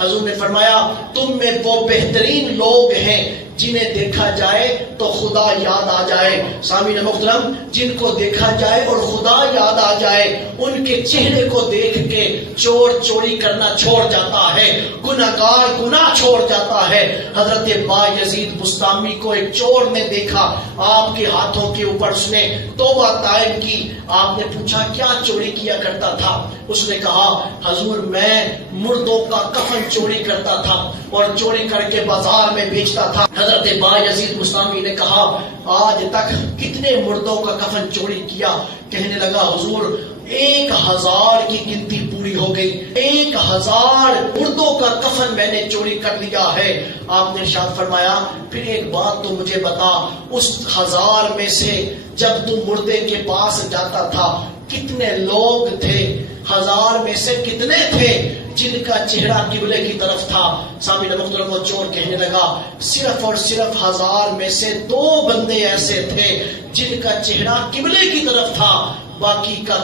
حضور نے فرمایا تم میں وہ بہترین لوگ ہیں جنہیں دیکھا جائے تو خدا یاد آ جائے۔ سامعین محترم، جن کو دیکھا جائے اور خدا یاد آ جائے، ان کے چہرے کو دیکھ کے چور چوری کرنا چھوڑ جاتا ہے، گناہگار گناہ چھوڑ جاتا ہے۔ حضرت بایزید بسطامی کو ایک چور نے دیکھا، آپ کے ہاتھوں کے اوپر اس نے توبہ طائب کی۔ آپ نے پوچھا کیا چوری کیا کرتا تھا؟ اس نے کہا حضور میں مردوں کا کفن چوری کرتا تھا اور چوری کر کے بازار میں بیچتا تھا۔ حضرت بایزید بسطامی نے کہا آج تک کتنے مردوں کا کفن چوری کیا؟ کہنے لگا حضور 1000 کی گنتی پوری ہو گئی، 1000 مردوں کا کفن میں نے چوری کر لیا ہے۔ آپ نے ارشاد فرمایا پھر ایک بات تو مجھے بتا، اس 1000 میں سے جب تو مردے کے پاس جاتا تھا کتنے لوگ تھے؟ 1000 میں سے کتنے تھے جن کا چہرہ قبلے کی طرف تھا؟ سامعین محترم، وہ چور کہنے لگا صرف اور صرف 1000 میں سے 2 بندے ایسے تھے جن کا چہرہ قبلے کی طرف تھا، باقی کا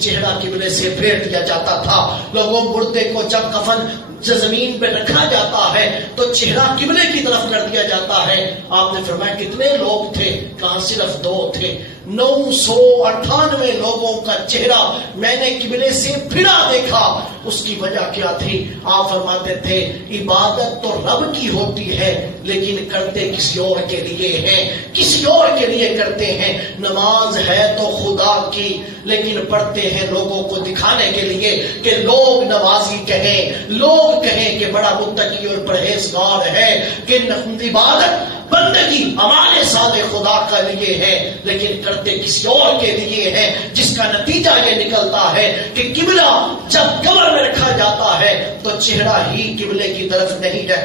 چہرہ قبلے سے پھیر دیا جاتا تھا۔ لوگوں مردے کو جب کفن زمین پہ رکھا جاتا ہے تو چہرہ قبلے کی طرف کر دیا جاتا ہے۔ آپ نے فرمایا کتنے لوگ تھے؟ کہاں صرف 2 تھے۔ 998 لوگوں کا چہرہ میں نے قبلے سے پھرا دیکھا۔ اس کی وجہ کیا تھی؟ آپ فرماتے تھے عبادت تو رب کی ہوتی ہے لیکن کرتے کسی اور کے لیے ہیں، کسی اور کے لیے کرتے ہیں۔ نماز ہے تو خدا کی لیکن پڑھتے ہیں لوگوں کو دکھانے کے لیے کہ لوگ نمازی کہیں، لوگ کہیں کہ بڑا متقی اور پرہیزگار ہے، کہ عبادت بندگی ہمارے سامنے خدا کا لیے ہے لیکن کرتے کسی اور کے لیے ہیں، جس کا نتیجہ یہ نکلتا ہے کہ قبلہ جب قبر میں رکھا جاتا ہے تو چہرہ ہی قبلے کی طرف نہیں رہتا۔